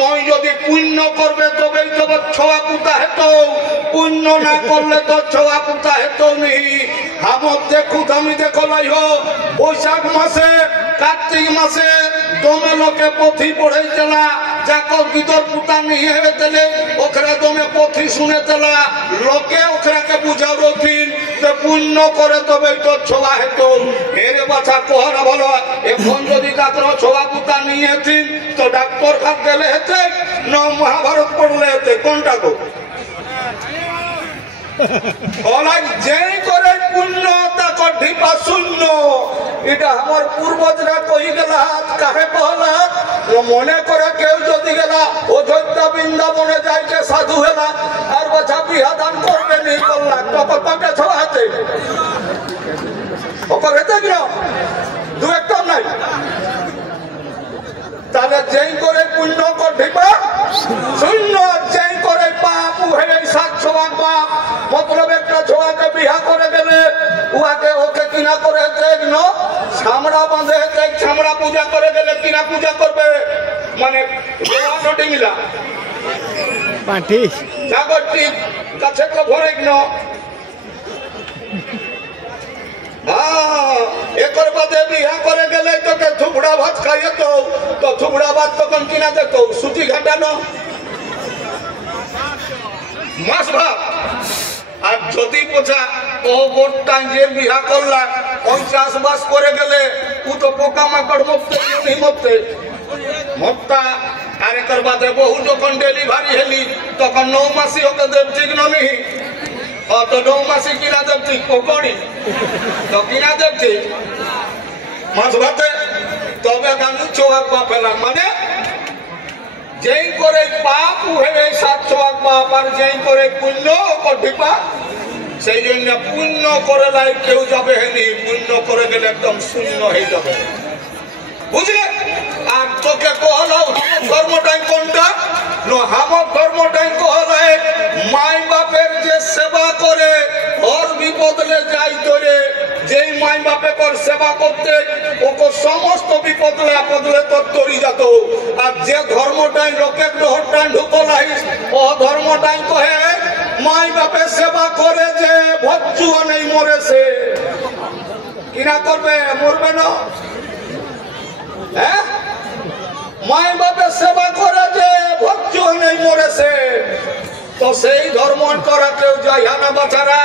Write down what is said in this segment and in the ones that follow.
তুই যদি পুণ্য করবে তবেই তো ছোয়া পুতা হেত, পুণ্য না করলে তো ছোয়া পুতা হেত নি। আমার দেখুক আমি দেখো লাইহ বৈশাখ মাসে কার্তিক মাসে দমে লোকে পথি পড়েছিলা যাকর ভিতর পুতা নিয়ে হেতেলে ওখানে দমে পথি শুনেছিলা লোকে ওখানে বুঝাও রথিন পুণ্য করে তবে তো ছোয়া হেত। এরে বাছা কোহরা ভালো এখন যদি কাকর ছোয়া পুতা নিয়েছিন তো ডাক্তার কাজ গেলে হেতে না মহাভারত পড়লে হেতে কোনটা গো? যেই করে পুণ্য তা ঢিপা শূন্য। এটা আমার পূর্বজরা কই গেলা কাহে কহলা মনে করে কেউ যদি গেলা অযোধ্যা বৃন্দাবনে যাইতে সাধু হেলা আর বাছা বিহা দান করবে নি করলা তখন তাকে ছোঁয়াতে ওপর হেতে গেল দু একটা নাই। তাহলে যেই করে পুণ্য কর ঢিপা শূন্য, যেই করে পাপ উহে সাত ছোয়াক পাপ। মতলব একটা ছোয়াকে বিহা করে গেলে উহাকে ওকে কিনা করে ছামড়া বাঁধে ছামড়া পূজা করে গেলে কিনা পূজা করবে মানে মিলা জাগরটি কাছে তো ভরে একর বাদে বিহা করে গেলে তোকে থুবড়া ভাত খাইয়ে তো থুবড়া ভাত তখন কিনা যেত সুতি ঘাটানো মাছ ভাত। আর যদি বোঝা ও বোটটা যে বিহা করলা ওই চাষবাস করে গেলে ও তো পোকামাকড় মরতে মরতা। আর একর বাদে বহু যখন ডেলিভারি হেলি তখন 9 মাসি ওকে দেব ঠিক নি তো 9 মাসি কিনা দেব ঠিক পকড়ি তো কিনা দেব ঠিক মাছ ভাতে তবে গানু চোয়াক বা ফেলা মানে যেই করে পাপ উহে সাত ছোয়াক বাপ আর যেই করে পুণ্য ঢিপা। সেই জন্য পুণ্য করে লাই কেউ যাবে হেনি, পুণ্য করে গেলে একদম শূন্য হয়ে যাবে বুঝলে। আর তোকে কহলাও ধর্মটাই কোনটা? আমার ধর্মটাই কহলায় মাই বাপের যে সেবা করে ওর বিপদলে যাই তোরে। যেই মাই বাপে কর সেবা করতে ওকে সমস্ত বিপদলে আপদলে তোর তরি যেত। আর যে ধর্মটাই লোকের ডহরটাই ঢুকলাইস ও ধর্মটাই কহে মাই বাপে সেবা করে যে ভজ্জু নেই মরেছে কিনা করবে মরবে না। হ্যাঁ মাই বাপে সেবা করে যে ভজ্জু নেই মরেছে তো সেই ধর্ম করা কেউ যায় না বাচ্চারা।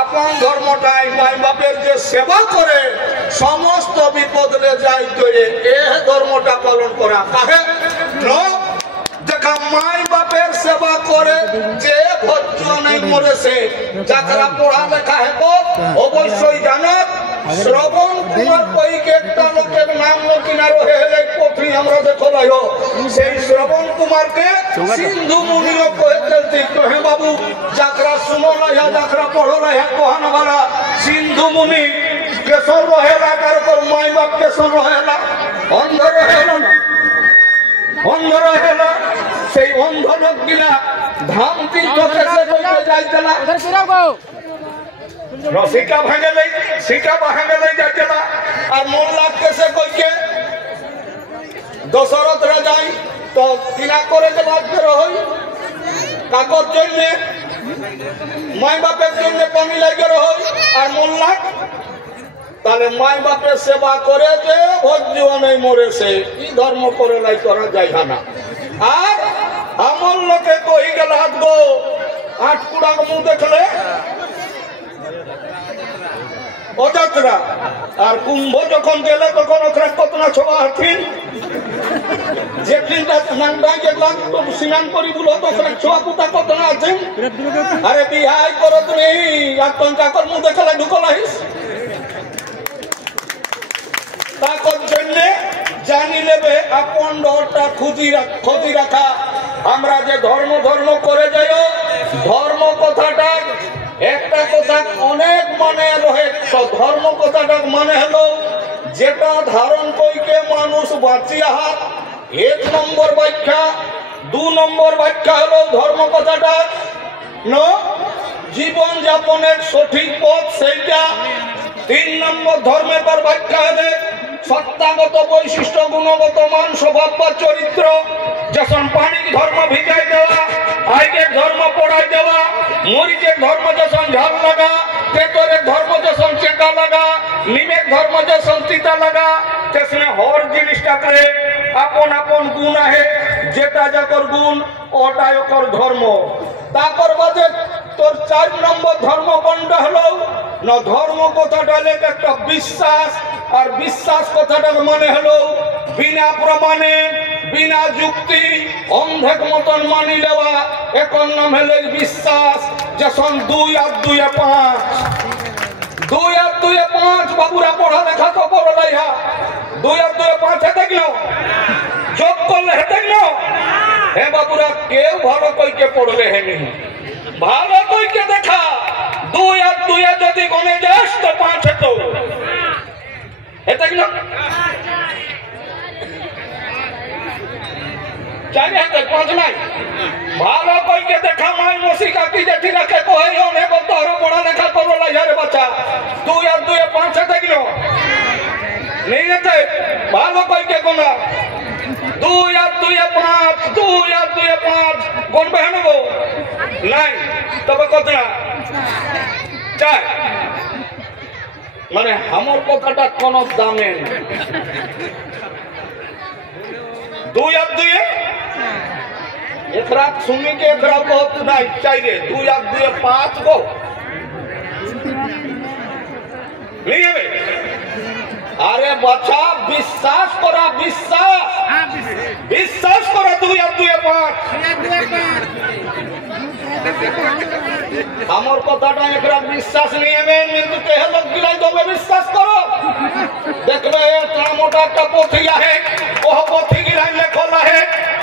আপন ধর্মটাই মাই বাপের যে সেবা করে সমস্ত বিপদে যায় তৈরি এ ধর্মটা পালন করা কাহে দেখা মাই বাপের সেবা করে যে ভজ্জু নেই মরেছে। যারা পড়ালেখা হেব অবশ্যই জানাত শ্রবণ কুমার কইকে একটা লোকের নাম কিনা রহে পথি আমরা দেখো লাই সেই শ্রবণ কুমারকে সিন্ধু মুনিও কহে হে বাবু যাকরা শুনো লাইয়া যাকরা পড়ো লাইয়া কোহানা বালা সিন্ধু মুনি কেশর রহেলা কার মাই বাপ কেশর রহেলা অন্ধ রহেলা না অন্ধ রহেলা সেই অন্ধ লোক গিলা ধাম তীর্থ কেসে কইতে যাইতেলা রসিকা ভাঙে নাই শিকা ভাঙে নাই যাইতেলা আর মোল্লা কেসে কইকে দশরথ রাজাই তো কিনা করে যে বাধ্য হই কাকর জন্য মাই বাপের জন্য পানি লাগে রহই আর মোল্লা তাহলে মাই বাপের সেবা করে যে ভজ্জু নেই মরেছে কি ধর্ম করে নাই করা যায় না। আর আমার লোকে কই গেল হাত গো 8 কুড়া মুখ দেখলে অযাত্রা আর কুম্ভ যখন গেলে তখন ওখানে কত না ছোয়া হাতিন যে তিনটা নাংডাই গেলাম তো স্নান করি বলো তো ওখানে ছোয়া পুতা কত না আছে। আরে বিহাই করো তুমি আর টঙ্কা কর মুখ দেখলে ঢুকলাইস তাকর জন্য জানি নেবে আপন ডরটা খুঁজি রাখা। আমরা যে ধর্ম করে যাই ধর্ম কথাটা একটা কথা অনেক মানে রহে ধর্ম কথাটা মানে হলো যেটা ধারণ কইকে মানুষ বাঁচিয়া হাত 1 নম্বর ব্যাখ্যা। 2 নম্বর ব্যাখ্যা হলো ধর্ম কথাটা জীবন যাপনের সঠিক পথ সেইটা। 3 নম্বর ধর্মের পর ব্যাখ্যা হবে সত্তাগত বৈশিষ্ট্য, গুণগত মান, স্বভাব বা চরিত্র, যখন পানির ধর্ম ভিজাই দেওয়া, আইনের ধর্ম পড়াই দেওয়া, মরিচের ধর্ম যখন ঝাল লাগা, তেতরের ধর্ম যখন চেকা লাগা, নিমের ধর্ম যখন তিতা লাগা, তেসনে হর জিনিসটাকে আপন আপন গুণ আহে, যেটা যকর গুণ ওটাই ওকর ধর্ম। তারপর বাদে তোর 4 নম্বর ধর্ম কোনটা হলো না, ধর্ম কথাটা হলো একটা বিশ্বাস, আর বিশ্বাস কথাটার মানে হলো বিনা প্রমাণে বিনা যুক্তি অন্ধের মতন মানি নেওয়া, এখন নাম হলো বিশ্বাস। যখন 2 আর 2 5, 2 আর 2 5, বাবুরা পড়ালেখা তো করো লাইহা, 2 আর 2 5 হেতে গেল, যোগ করলে হেতে গেল। হে বাবুরা, কেউ ভালো কইকে পড়লে হেনি, ভালো কইকে দেখা 2 আর 2 যদি গনে যাস তো 5 হেতো হেতে গেল, 4 হেতে 5 নাই। ভালো কইকে দেখা মাই মসি কাকি জেঠি রাখে কই অনেক তোর পড়ালেখা করো লাইহা রে বাচ্চা, 2 আর 2 5 হেতে গেল নেই হেতে, ভালো কইকে গোনা 2 আর 2 5, 2 আর 2 5 গনবে হেনব নাই, তবে কত না 4, মানে আমার কথাটা কোন দামে 2 আর 2 एकरा सुनी के एकरा बहुत नहीं चाहिए, 2 আর 2 5 गो नहीं है। अरे बच्चा বিশ্বাস करा, বিশ্বাস करा 2 আর 2 5 আমার কথাটা একরা বিশ্বাস নিয়ে কিন্তু কে লোক গিলাই তবে বিশ্বাস করো। দেখবে এটা মোটা একটা পথি আছে, ও পথি গিলাই লেখল আছে,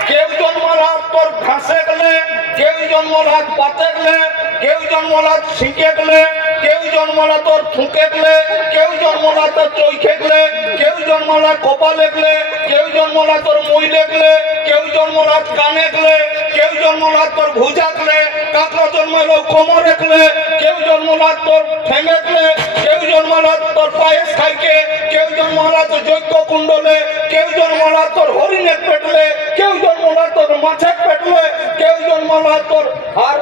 কেউ জন্মলা তোর ঘাসে গেলে, কেউ জন্মলা পাতে গেলে, কেউ জন্মলা ছিঁকে গেলে, কেউ জন্মলা তোর ফুঁকে গেলে, কেউ জন্মলা তোর চৈখে গেলে, কেউ জন্মলা কপালে গেলে, কেউ জন্মলা তোর মইলে গেলে, কেউ জন্মলা কানে গেলে, কেউ জন্মলা তোর ভুজা গেলে, কাকড়া জন্মালো কোমরে গেলে, কেউ জন্মলা তোর ঠেঙে গেলে, কেউ জন্মলা তোর পায়েস খাইকে, কেউ জন্মলা তোর যজ্ঞ কুণ্ডলে, কেউ জন্মলা তোর হরিণের পেটলে, কেউ জন্মলা তোর মাছের পেটলে, কেউ জন্মলা তোর হার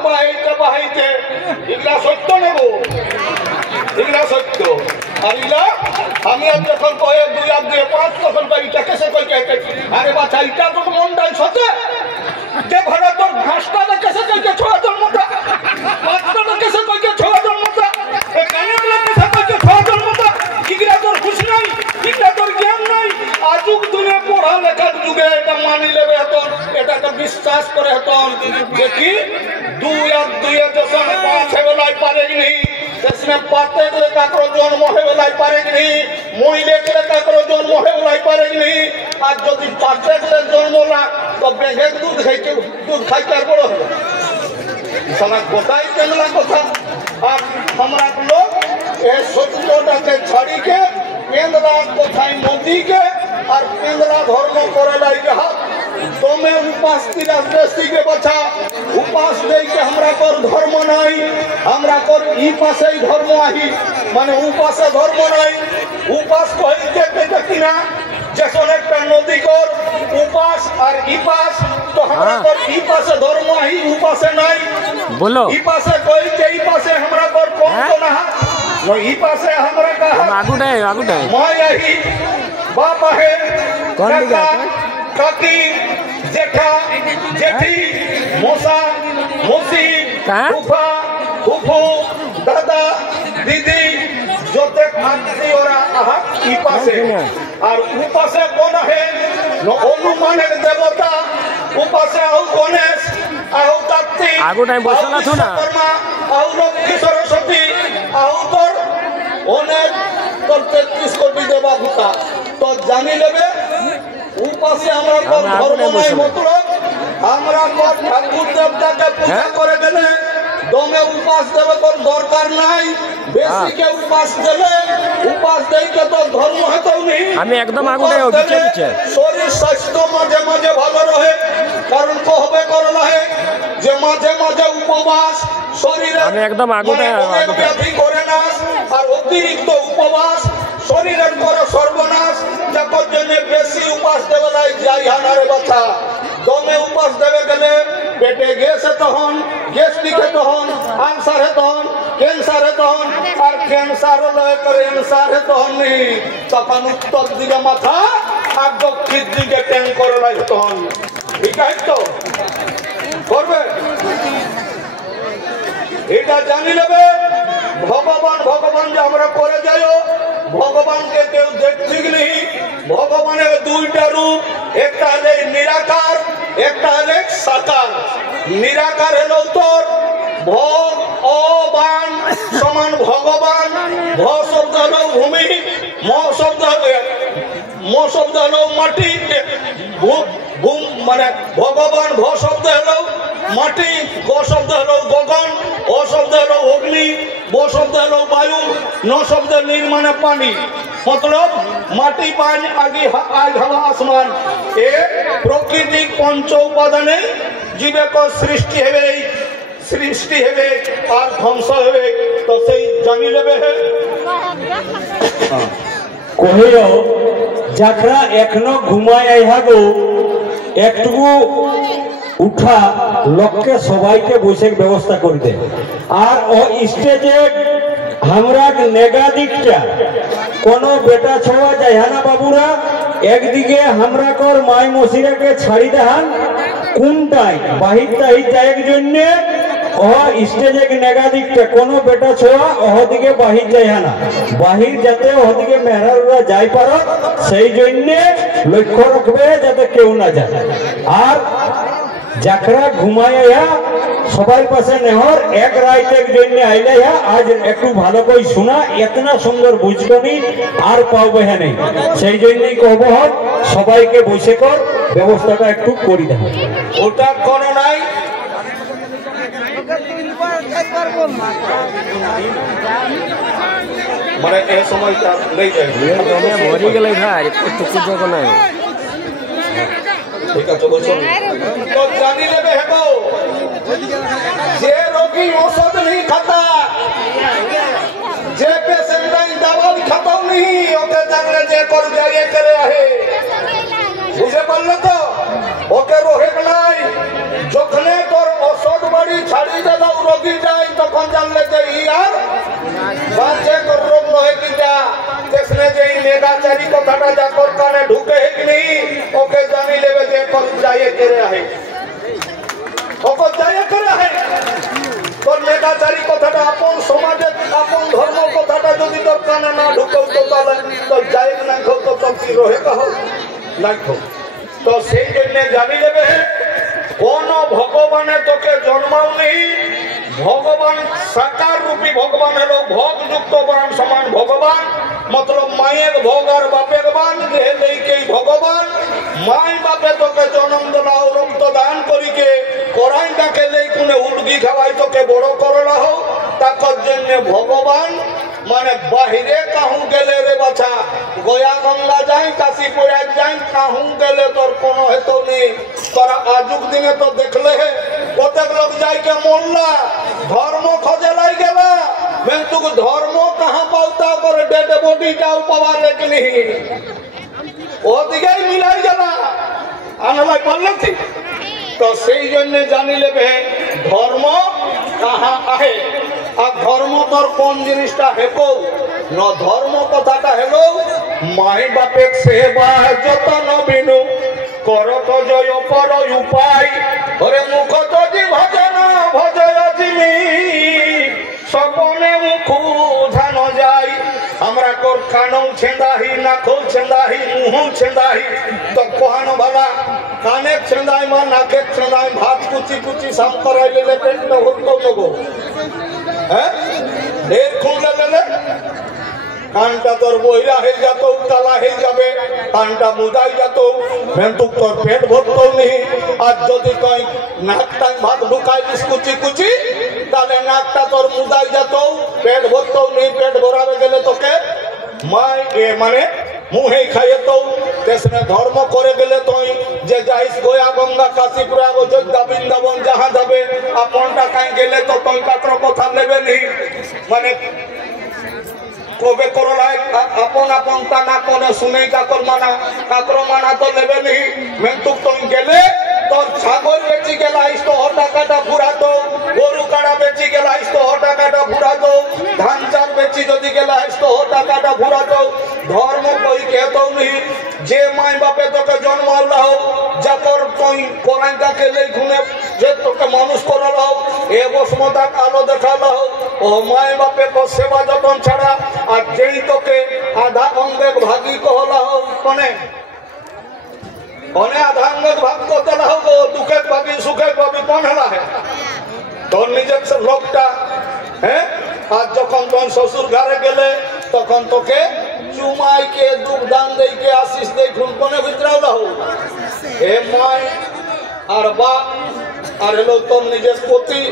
বাহাইতে। এগুলা সত্য নেব, এগুলা সত্য। আর ইলা আমি যখন কয়ে 2 আর 2 5 তখন এটা কেসে কই কে, আরে বাচ্চা এটা তো মনটাই সতে যে ঘরে তোর ঘাসটা কেসে কই কে ছোয়া জন্মটা, পাঁচটা কেসে কই কে ছোয়া জন্মটা, এ কানেগুলা কেসে কই কে ছোয়া জন্মটা, কিগরা তোর খুশি নাই, কিগরা তোর জ্ঞান নাই। আজুক দিনে পড়ালেখার যুগে এটা মানি লেবে এখন, এটাকে বিশ্বাস করে এখন যে কি 2 আর 2 যখন 5 হেবেলাই পারেনি, তেসনে পাতে গেলে কাকড় জন্ম হেবেলাই পারেনি, মহিলে গেলে কাকড় জন্ম হেবেলাই পারেনি। আর যদি পাতে গেলে জন্ম না তো বেঘের দুধ খাইতে আর বড় হবে সালা গোটাই কেমলা কথা। আর আমরা লোক এই সত্যটাকে ছাড়িকে কেন্দ্রা কোথায় নদীকে আর কেন্দ্রা ধর্ম করে লাই যাহা তোমে উপাস তিরাস দেশিকে বাছা, উপাস দেইকে আমরা কর ধর্ম নাই, আমরা কর ই পাশেই ধর্ম আহি, মানে উপাসে ধর্ম নাই। উপাস কইতে দেখি না যখন একটা নদী কর উপাস আর ইপাস, তো আমরা কর ই পাশে ধর্ম আহি, উপাসে নাই বলো। ই পাশে কইতে ই পাশে আমরা কর কোন না, ই পাশে আমরা কা আগুটাই মায়াহি বাপ আহে, কাকা কাকি জেঠা জেঠি মশা মসি ফুফা ফুফু দাদা দিদি যত আত্মীয়রা আহা ই পাশে। আর উপাসে কোন আহে অনুমানের দেবতা, উপাসে আহু গণেশ, আহু কার্তিক, আগুটাই বসলা থুনা, আহু লক্ষ্মী সরস্বতী, আহু তোর অনেক তোর 33 কোটি দেবা ভূতা। তো জানি নেবে উপাসে আমরা কোন ধর্ম নাই, মতলব আমরা কোন ঠাকুর দেবতাকে পূজা করে গেলে দমে উপাস দেবে তোর দরকার নাই, বেশিকে উপাস দেবে, উপাস দেইকে তো ধর্ম হেতেও নেই। আমি একদম আগুনে শরীর স্বাস্থ্য মাঝে মাঝে ভালো রহে, কারণ কহবে করলা হে যে মাঝে মাঝে উপবাস শরীরে আমি একদম আগুনে ব্যাধি করে না, আর অতিরিক্ত উপবাস শরীরের করে সর্বনাশ। তাকর জন্য বেশি উপাস দেবে নাই যাই হানারে বাছা দমে উপাস দেবে গেলে পেটে গ্যাস তখন গ্যাস্ট্রিক তখন আলসার তখন ক্যান্সার তখন আর ক্যান্সার লয় করে ক্যান্সার তখন নেই তখন উত্তর দিকে মাথা আর দক্ষিণ দিকে ট্যাং করে লাই তখন ঠিক আছে তো করবে এটা জানি নেবে ভগবান ভগবান যে আমরা করে যাই ভগবানকে কেউ দেখছি নি ভগবানের দুইটা রূপ একটা হলে নিরাকার একটা হলে সাকার নিরাকার হলো তোর ভগ অবান সমান ভগবান ভ শব্দ হলো ভূমি ম শব্দ হলো মাটি মানে ভগবান ভ শব্দ হলো মাটি গ শব্দ হলো গগন অ শব্দ হলো অগ্নি ব শব্দ হলো বায়ু ন শব্দ নীল মানে পানি मतलब माटी पानी आगे आग हवा आसमान ए प्रकृति पंच उपादाने जीवे को सृष्टि हेबे और ध्वंस हेबे तो सही जानी लेबे है कहियो जाखरा एखनो घुमाय आइहागो एकटुकु उठा लोकके सबाइके बसে व्यवस्था कर दे और ओ स्टेजे हमरा नेगा दिकटा कोनो बेटा छोड़ा जाय ना बाबूरा एक दिके हमरा कर माय मसिरा के छाड़ी देहान कोनटाई बाहिर ताहि जायक जन्ने ओ स्टेजे के नेगा दिकटा कोनो बेटा छोड़ा ओह दिके बाहिर जाय ना बाहिर जाते ओह दिके मेहरारुरा जाय पारो सेई जन्ने लक्ष्य रखबे जाते केउ ना जाय और जाकरा घुमाया सबाई पासे नेहर एक रात एक जन्य आइले आज एकटू भालो कई सुना इतना सुंदर बुझकनी और पाबे है नहीं সেই জন্যই কব সবাইকে বসে কর ব্যবস্থাটা একটু করি দাও ওটা কোন নাই মানে এই সময়টা নেই যায় দমে মরি গেলে ভাই একটু সুযোগ নাই ঠিক আছে বলছো তো জানি নেবে হেবো যে রোগী ঔষধ नहीं खाता जे पेशेंट नहीं दवा खाता नहीं ओके जाने जे कर जाए करे आहे বুঝে পারলে তো ওকে রোহে নাই যখনে তোর ঔষধ বাড়ি ছাড়ি দাও রোগী যায় তখন জানলে যে ইয়ার বাঁচে তোর রোগ নয় কি যা দেখনে যে নেগাচারি কথাটা যা কর কানে ঢুকে কি নেই ওকে জানি लेवे যে कर जाए करे आहे ওকে जाए करे आहे তোর নেগাচারি কথাটা আপন সমাজে আপন ধর্ম কথাটা যদি তোর কানে না ঢুকে তো তাহলে তো যায় না তো তোর কি রোহে কहो লাগো তো সেই জন্য জানি নেবে কোন ভগবানে তোকে জন্মাও নেই ভগবান সাকার রূপী ভগবান হলো ভোগ যুক্ত বান সমান ভগবান मतलब মায়ের ভোগ আর বাপের বান যে দেইকেই ভগবান মাই বাপে তোকে জন্ম দিলা ও রক্ত দান করিকে করাই তাকে লই কোনে উড়গি খাওয়াই তোকে বড় করলা হও তাকর জন্য ভগবান মানে বাহিরে কাহু গেলে রে বাছা গয়া গঙ্গা যাই কাশীপুরা যাই কাহু গেলে তোর কোনো হেতু নেই তোরা আজুক দিনে তো দেখলে কতক লোক যাই কে মরলা ধর্ম খোঁজে লাই গেলা কিন্তু ধর্ম कहां पाउता पर डेड बॉडी जाओ पावा लेकिन ওদিকেই মিলাই গেলা আনলাই পারলাম ঠিক তো সেই জন্য জানি লেবে ধর্ম কাহা আহে আর ধর্ম তোর কোন জিনিসটা হেকো ন ধর্ম কথাটা হলো মাই বাপে সেবা যতন বিনু করত জয় পর উপায় ওরে মুখ যদি ভজন ভজয় জিমি সপনে মুখ ধান যাই আমরা তোর কানও ছেঁদাহি নাকও ছেঁদাহি মুহও ছেঁদাহি তো কোহানো ভালা কানে ছেঁদাই মা নাকে ছেঁদাই ভাত কুচি কুচি সাম করাই লেলে পেট হতো নগো হ্যাঁ ঢের খুঁজলে লেলে কানটা তোর বইরা হয়ে যেত তালা হয়ে যাবে কানটা মুদাই যেত কিন্তু তোর পেট ভরতো নেই আর যদি তুই নাকটাই ভাত ঢুকাই দিস কুচি কুচি তাহলে নাকটা তোর মুদাই যেত পেট ভরতো নেই পেট ভরাবে গেলে তোকে মাই মানে মুহে খাইয়ে তো তেসনে ধর্ম করে গেলে তুই যে যাইস গয়া গঙ্গা কাশীপুরা অযোধ্যা বৃন্দাবন যাহা যাবে আপনটা কাই গেলে তো তুই কাকর কথা নেবে নি মানে কবে করলাই আপন আপন তা না কোনে শুনেই কাকর মানা তো নেবে নি মেন্তুক তো গেলে তোর ছাগল বেচি গেলাইস তো টাকাটা ফুরাতো গরু কাটা বেচি গেলাইস তো টাকাটা ফুরাতো ধান চাল বেচি যদি গেলাইস তো টাকাটা ফুরাতো ধর্ম কই কেতো নি যে মাই বাপে তোকে জন্মালাও যাকর তুই কোরআনটা খেলে ঘুনে যে তোকে মানুষ করালাও এ বসমতা আলো দেখালাও ও মাই বাপে তো সেবা যতন ছাড়া আর যেই তোকে আধা অঙ্গে ভাগি কহলাও কোনে আধা অঙ্গে ভাগ করতে লাও গো দুঃখে পাবি সুখে পাবি কোন হেলা হে তোর নিজের লোকটা হ্যাঁ আর যখন তোর শ্বশুর ঘরে গেলে তখন তোকে চুমাইকে দুধ দান দেইকে আশিস দেই কোনে ভিতরাও লাও এ মাই আর বাপ আর হলো তোর নিজের পতি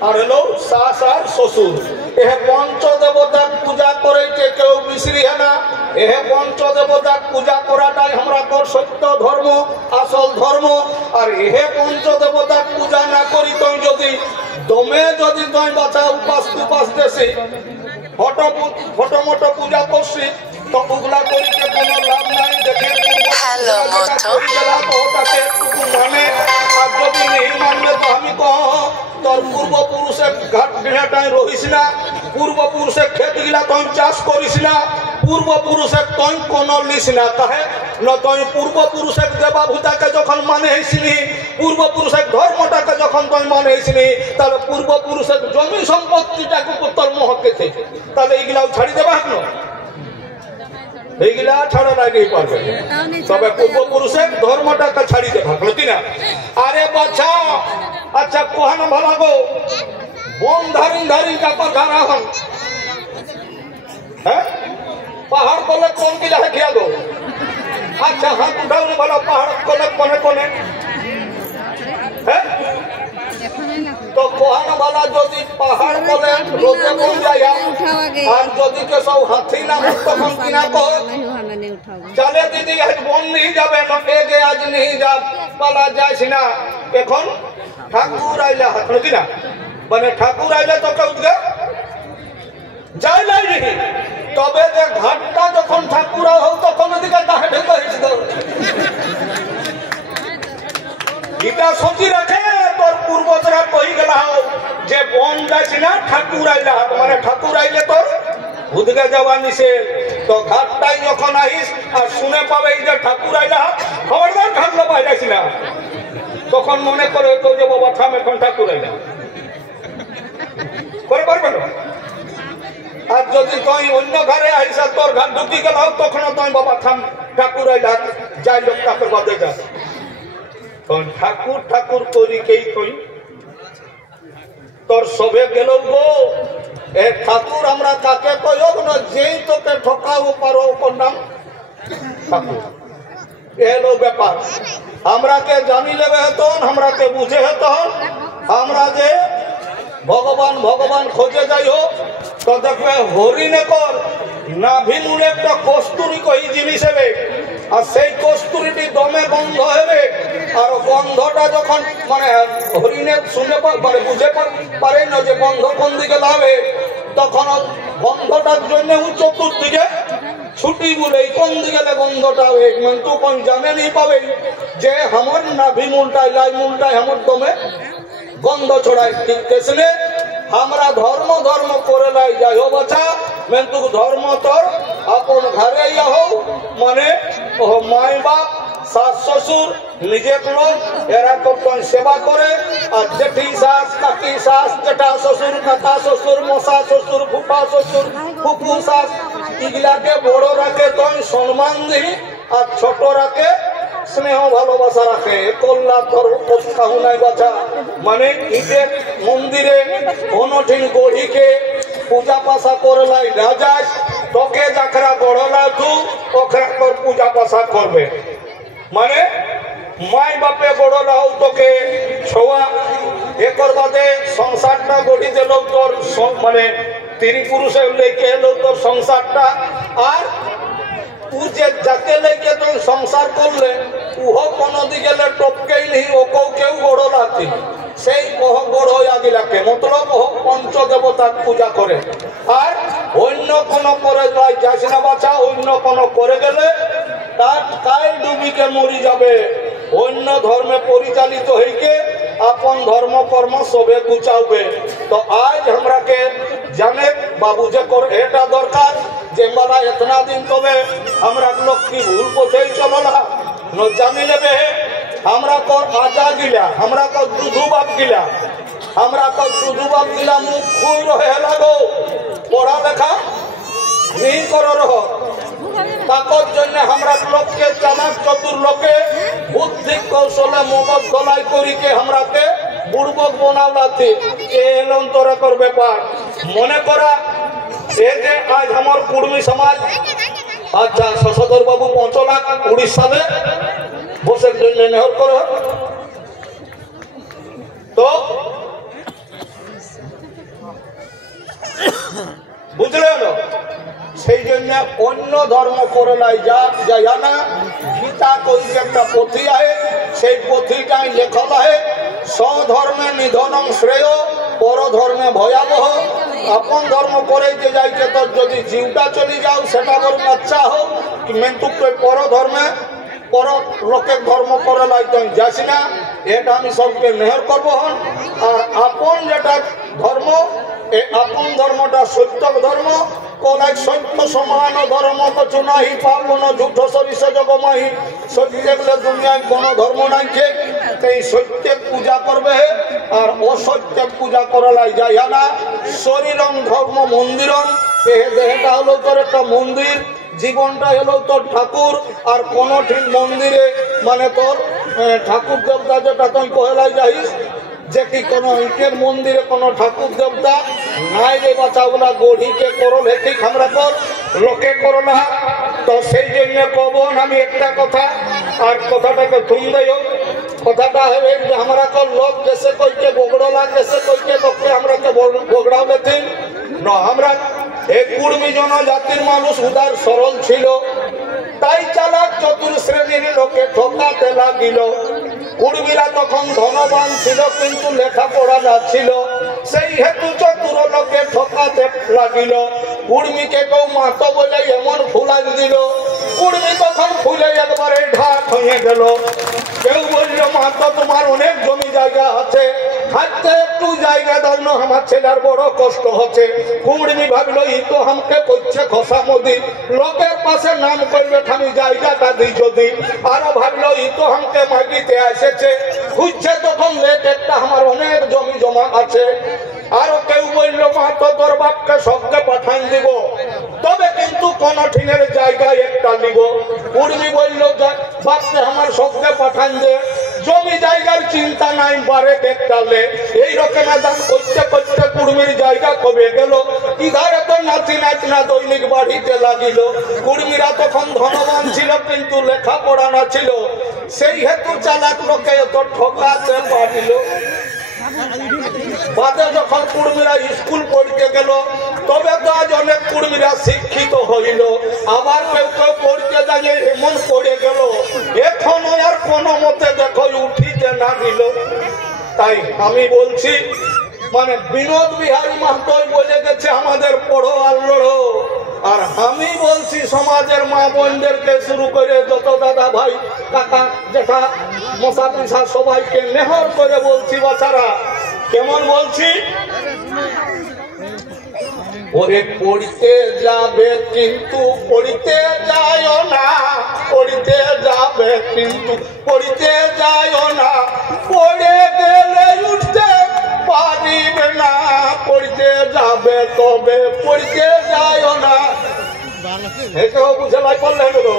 আর হলো শাশ আর শ্বশুর এ পঞ্চদেবতা পূজা করে কেউ মিশ্রি হয় না এ পঞ্চদেবতা পূজা করাটাই আমরা তোর সত্য ধর্ম আসল ধর্ম আর এ পঞ্চদেবতা পূজা না করি তুই যদি দমে যদি তুই বাঁচা উপাস দেশে ফটো মোটো পূজা করছি তো ওগুলা করি কোনো লাভ নাই দেখে মানে আর যদি নেই মানবে তো আমি কহ তোর পূর্বপুরুষের ঘাট ঘেঁটায় রহিস না পূর্বপুরুষের ক্ষেত গিলা তুই চাষ করিস না পূর্বপুরুষের তুই কোনো লিস না কাহে না তুই পূর্বপুরুষের দেবাভূতাকে যখন মানে হয়েছিলি পূর্বপুরুষের ধর্মটাকে যখন তুই মানে হয়েছিলি তাহলে পূর্বপুরুষের জমি সম্পত্তিটাকে তোর মহকে থেকে তাহলে এইগুলাও ছাড়ি দেবা এখন এইগুলা ছাড়া লাগেই পারবে তবে পূর্বপুরুষের ধর্মটাকে ছাড়ি দেবা কি না আরে বাচ্চা আচ্ছা কোহানো ভালো গো বন ধারি কাপড় ধারা হন হ্যাঁ পাহাড় কলে কোন গিলা খেয়া গো আচ্ছা হাত উঠাও ভালো পাহাড় কলে কোনে কোনে হ্যাঁ তো কোহানো ভালো যদি পাহাড় কলে রোদে বন যায় আর যদি কে সব হাতি না তখন কিনা কহ চলে দিদি আজ বন নিয়ে যাবে নকে আজ নিয়ে যা পালা যাইস না এখন ঠাকুর আইলা হাত নাকি না মানে ঠাকুর আইলে তোকে উঠবে যাই নাই তবে যে ঘাটটা যখন ঠাকুর হোক তখন ওদিকে তাহে ঢেকে গীতা সচি রাখে তোর পূর্বজরা কই গেলা যে বন যাইছি না ঠাকুর আইলা হাত মানে ঠাকুর আইলে তোর উদগে যাওয়া নিষেধ তো ঘাটটাই যখন আইস আর শুনে পাবে যে ঠাকুর আইলা হাত খবরদার ঘাটলো পাই যাইছি না তখন মনে করে তো যে বাবা থাম এখন ঠাকুর আইলা করে পারবে না আর যদি তুই অন্য ঘরে আইসা তোর ঘর ঢুকি গেল তখন তুই বাবা থাম ঠাকুর আইলা যাই লোক ঠাকুর বাদে যা তখন ঠাকুর করি কেই তুই তোর সবে গেল গো এ ঠাকুর আমরা কাকে কইব না যেই তোকে ঠকাবো পারো ওর নাম ঠাকুর এলো ব্যাপার আমরাকে জানি লেবে হতন আমরাকে বুঝে হতন আমরা যে ভগবান খোঁজে যাই হোক তো দেখবে হরিণে কর নাভিমূলে একটা কস্তুরি কই জিনিস হবে আর সেই কস্তুরিটি দমে গন্ধ হবে আর গন্ধটা যখন মানে হরিণে শুনে মানে বুঝে পারে না যে গন্ধ কোন দিকে লাভে তখন গন্ধটার জন্য চতুর্দিকে ছুটি বলে কোন দিকে গন্ধটা হবে কিন্তু কোন জানে নি পাবে যে আমার নাভি মূলটায় লাই মূলটায় আমার দমে গন্ধ ছড়ায় ঠিক তেসলে আমরা ধর্ম করে লাই যাই হো বাছা কিন্তু ধর্ম তোর আপন ঘরে হোক মানে ও মাই বাপ শাশ শ্বশুর নিজের লোক এরা তো সেবা করে আর জেঠি শাশ কাকি শাশ জেঠা শ্বশুর কাকা শ্বশুর মশা শ্বশুর ফুফা শ্বশুর ফুফু শাশ এগুলাকে বড় রাখে তুই সম্মান দিই আর ছোট রাখে স্নেহ ভালোবাসা রাখে কল্লা তোর কাহু নাই বাছা মানে ঈদের মন্দিরে অনঠিন গড়িকে পূজা পাশা করে লাই না যাস তোকে যাখরা বড় লাগু ওখরা তোর পূজা পাশা করবে মানে মাই বাপে বড় লাউ তোকে ছোয়া একর বাদে সংসারটা গড়ি দিল তোর মানে তিরি পুরুষের লেকে এলো তোর সংসারটা আর ও যে যাকে লেকে তুই সংসার করলে উহো কোনো দিকে টপকেই নেই ওকেও কেউ বড় লাগতি সেই বড় আগিলাকে মতলব পঞ্চদেবতার পূজা করে আর অন্য অন্য কোনো করে যাস না বাছা, অন্য কোনো করে গেলে তার কাল ডুবিকে মরি যাবে। অন্য ধর্মে পরিচালিত হইকে আপন ধর্ম কর্ম সবে গুছাবে। তো আজ আমরাকে জানে বাবু যে এটা দরকার যে মালা এতনা দিন তবে আমরা লোক কি ভুল পথেই চললা ন জানি নেবে। আমরা তো আজা গিলা, আমরা তো দুধু বাপ গিলা, আমরা তো দুধু বাপ গিলা মুখ খুই রহে লাগো পড়ালেখা নেই করো রহ। তাকর জন্য আমরা লোককে চালাক চতুর লোকে বুদ্ধি কৌশলে মগজ গলাই করিকে আমরাকে বুড়বক বনাওলাতে এল অন্তরকর ব্যাপার মনে করা। এই যে আজ আমার কুর্মী সমাজ, আচ্ছা শশধর বাবু 5 লাখ উড়িষ্যাতে বসের জন্য নেহর করো। তো বুঝলে না, সেই জন্য অন্য ধর্ম করে নাই যাই না। গীতা কই একটা পথি আহে, সেই পথিটাই লেখল আহে স্বধর্মে নিধনম শ্রেয় পর ধর্মে ভয়াবহ। আপন ধর্ম করে যে যাইছে তোর যদি জীবটা চলে যাও সেটা বরং আচ্ছা হোক, কিন্তু তুই পর ধর্মে পর লোকের ধর্ম করে নাই তুই যাস না। এটা আমি সবকে নেহর করবো হন। আর আপন যেটা ধর্ম, এই আপন ধর্মটা সত্য ধর্ম। কোন সত্য সমান ধর্ম কছু নাহি পাবন ঝুঠ সরিষ জগমাহি। সত্যে বলে দুনিয়ায় কোন ধর্ম নাই, সেই সত্যে পূজা করবে আর অসত্যে পূজা করালাই যায় না। শরীরম ধর্ম মন্দিরম, দেহটা হলো তোর একটা মন্দির, জীবনটা হলো তোর ঠাকুর। আর কোন ঠিক মন্দিরে মানে তোর ঠাকুর দেবতা যেটা তুই কহেলাই যাইস যে কি কোন ইটের মন্দিরে কোন ঠাকুর দেবতা নাই রে বাচ্চাগুলা গড়িকে করো হেঁটে আমরা কর লোকে করো না। তো সেই জন্য কব আমি একটা কথা, আর কথাটাকে শুনবে কথাটা হবে যে আমরা কর লোক কেসে কইকে বগড়লা কেসে কইকে লোককে আমরা বগড়াও দেখেন না। আমরা এই কুর্মী জনজাতির মানুষ উদার সরল ছিল, তাই চালাক চতুর শ্রেণীর লোকে ঠকাতে লাগিল। কুর্মীরা তখন ধনবান ছিল কিন্তু লেখাপড়া না ছিল, সেই হেতু চতুর লোকে ঠকাতে লাগিল। কুর্মীকে কেউ মাতো বলে এমন ফুলাই দিল, কুর্মী তখন ফুলে একবারে ঢাক হয়ে গেল। কেউ বললো মাতো তোমার অনেক জমি জায়গা আছে, হাতে একটু জায়গা দাও না, আমার ছেলের বড় কষ্ট হচ্ছে। কুর্মী ভাবলো ই তো আমাকে করছে খসা মোদি, লোকের পাশে নাম করবে আমি জায়গাটা দিই যদি। আরো ভাবলো ই তো আমাকে মাগিতে এসেছে, খুঁজছে তখন লেট একটা আমার অনেক জমি জমা আছে। আরো কেউ বললো মাতো তোর বাপকে সবকে পাঠান দিব, তবে কিন্তু কোন ঠিনের জায়গায় একটা নিব। কুর্মী বললো বাপকে আমার সবকে পাঠান দে, জমি জায়গার চিন্তা নাই বারে দেখতালে। এই রকমের দান করতে করতে কুর্মীর জায়গা কবে গেল, ইধারে তো নাচি নাচনা দৈনিক বাড়িতে লাগিল। কুর্মীরা তখন ধনবান ছিল কিন্তু লেখাপড়া না ছিল, সেই হেতু চালাক লোকে তো ঠকাতে পারিল। বাদে যখন কুর্মীরা স্কুল পড়তে গেল তবে তো আজ অনেক কুর্মীরা শিক্ষিত হইল। আবার কেউ কেউ পড়তে যাইয়ে এমন পড়ে গেল এখনো আর কোনো মতে দেখো উঠিতে না দিল। তাই আমি বলছি মানে বিনোদ বিহারী মাহাতোই বলে গেছে আমাদের পড়ো আর লড়ো। আর আমি বলছি সমাজের মা বোনদেরকে শুরু করে যত দাদা ভাই কাকা জেঠা মশা পিসা সবাইকে নেহর করে বলছি বাচ্চারা কেমন বলছি, ওরে পড়তে যাবে কিন্তু পড়তে যায় না, পড়তে যাবে কিন্তু পড়তে যায় না, পড়ে গেলে উঠতে পারিবে না, পড়তে যাবে তবে পড়তে যায় না। এটাও বুঝে লাই করলে হলো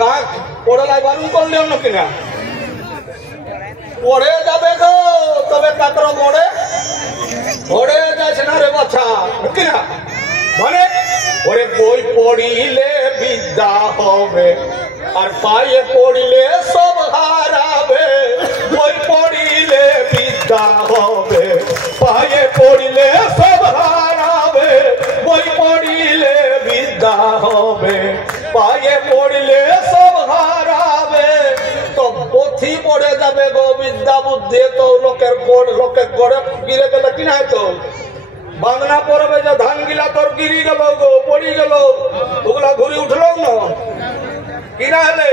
কাক পড়ে লাই বারণ করলে অন্য কিনা পড়ে যাবে গো, তবে কাকর মরে পড়ে যাচ্ছে না রে বাচ্চা কিনা। মানে ওরে বই পড়িলে বিদ্যা হবে আর পায়ে পড়িলে সব হারাবে, বই পড়িলে বিদ্যা হবে পায়ে পড়িলে সব হারাবে, বই পড়িলে বিদ্যা হবে পায়ে পড়িলে সব হারাবে। তো পথি পড়ে যাবে গো, বিদ্যা বুদ্ধি তো লোকের গড়ে গিরে গেলে কিনা তো বাঁধনা পড়বে যে ধান গিলা তোর গিরি গেল গো পড়ি গেল ওগুলা ঘুরি উঠল না কিনা হলে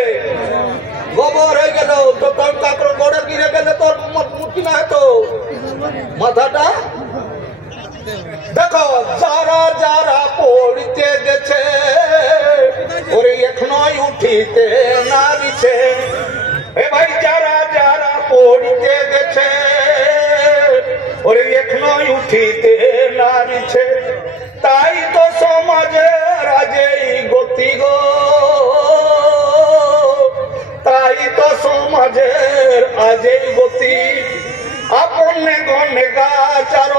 গোবর হয়ে গেল তো তোর কাকর গোড়ে গিরে গেলে তোর কিনা হতো মাথাটা দেখো যারা যারা পড়িতে গেছে ওরে এখনই উঠিতে না দিছে এ ভাই যারা যারা পড়িতে গেছে ওরে এখনই উঠিতে না দিছে তাই তো সমাজের আজই গতি গো তাই তো সমাজের আজই গতি আপনে গনে গাচার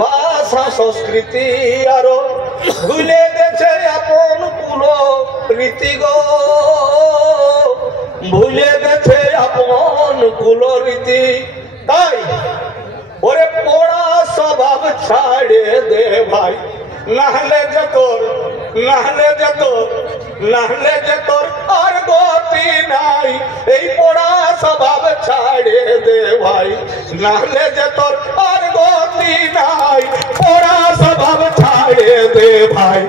ভাষা সংস্কৃতি আরো ভুলে গেছে আপন কুল রীতি গো ভুলে গেছে আপন কুল রীতি তাই ওরে পড়া স্বভাব ছাড়ে দে ভাই নাহলে যে তোর আর গতি নাই এই পড়া স্বভাব ছাড়ে দে ভাই নাহলে যে তোর আর গতি নাই পড়া স্বভাব ছাড়ে দে ভাই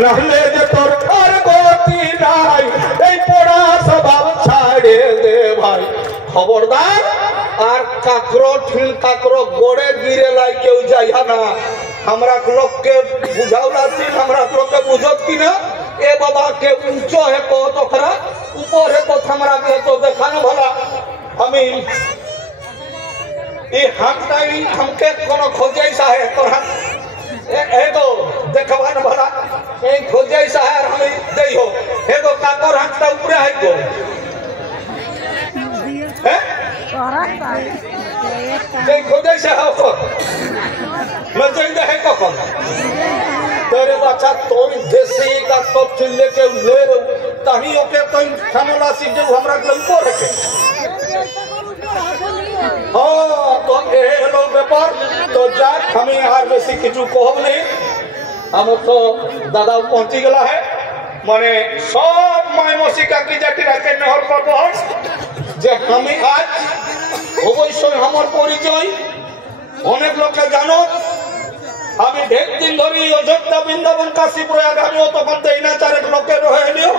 নাহলে যে তোর আর গতি নাই এই পড়া স্বভাব ছাড়ে দে ভাই খবরদার আর কাকরো ঠিক কাকরো গোড়ে গিরে লাই কেউ যাইয়া না हमरा लोग के बुझावला थी हमरा लोग के बुझत की ना ए बाबा के ऊंचो है को तो खरा ऊपर है तो हमरा के तो देखानो भला हम ये हम टाइम हमके कोनो खोजै सा है तो हम ए तो देखवान भला ए खोजै सा है हम देई हो ए तो काकर हम त ऊपर है को है ते खोजै सा हो मैं तो है कौन तेरे बच्चा तोर देसी का तो चिल्ले के ले तही ओके तो खानला सी जो हमरा के ऊपर रखे हां तो ए लोग व्यापार तो जा हमें यार बेसी किछु कहब नहीं हम तो दादा पहुंची गला है माने सब माय मौसिका की जाति रखे नहर पर पहुंच जे हमें आज অবশ্যই আমার পরিচয় অনেক লোকে জানো আমি ঢেক দিন ধরে অযোধ্যা বৃন্দাবন কাশী প্রয়াগ আমিও তখন তো ইনা চারেক লোকের রয়ে নিও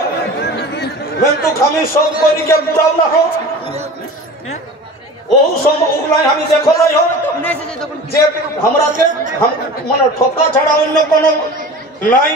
কিন্তু আমি সব করিকে বুড়াও না হোক ও সব উগলাই আমি দেখো নাই হোক যে আমরা মানে ঠকা ছাড়া অন্য কোনো নাই